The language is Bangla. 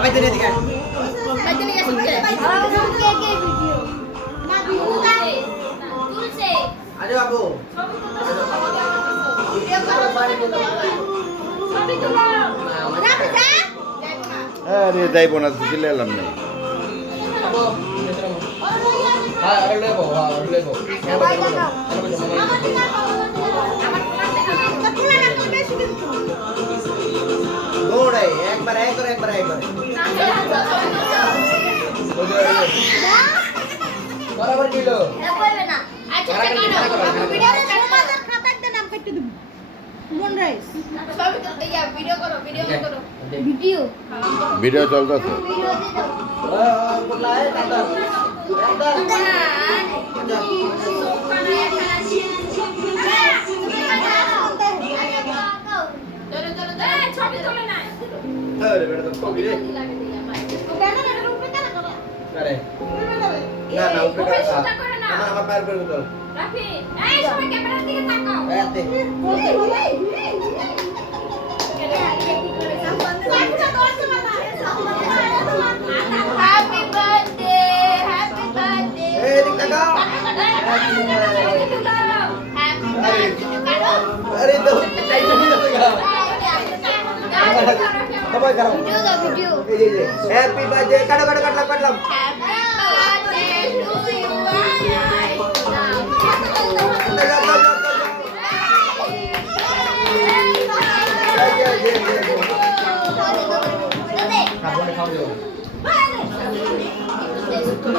Abay din diyan. Baca ni kasih ke. Video. Na video kan. Tulse. Ayo Abu. Video karo bari dulu. Sabi tulang. Rapi sa? আরে যাইব না দিলাম না Abu. Ha, lebo, ha, lebo. Mama tinggal ketulan aku beshi কিন্তু গোড়াই একবার একবার বরাবর কিলো বলবে না আচ্ছা ভিডিওতে তোমাদের খাতাতে নাম কেটে দেব মন রাইস সবই তো ইয়া ভিডিও করো ভিডিও ভিডিও চলতেছে ভিডিও দে দাও কোলায় কাটা ছবি তোলে না আরে বেটা তো কবি রে আরে না না উপরে কাটা আমার পার করে দাও রাফি এই সবাই ক্যামেরার দিকে তাকাও এতে হ্যাপি বার্থডে এই দিক তাকাও আরে তো টাইম হয়ে গেল সবাই করো ভিডিও এই যে হ্যাপি বার্থডে কাটলাম খাবো খাও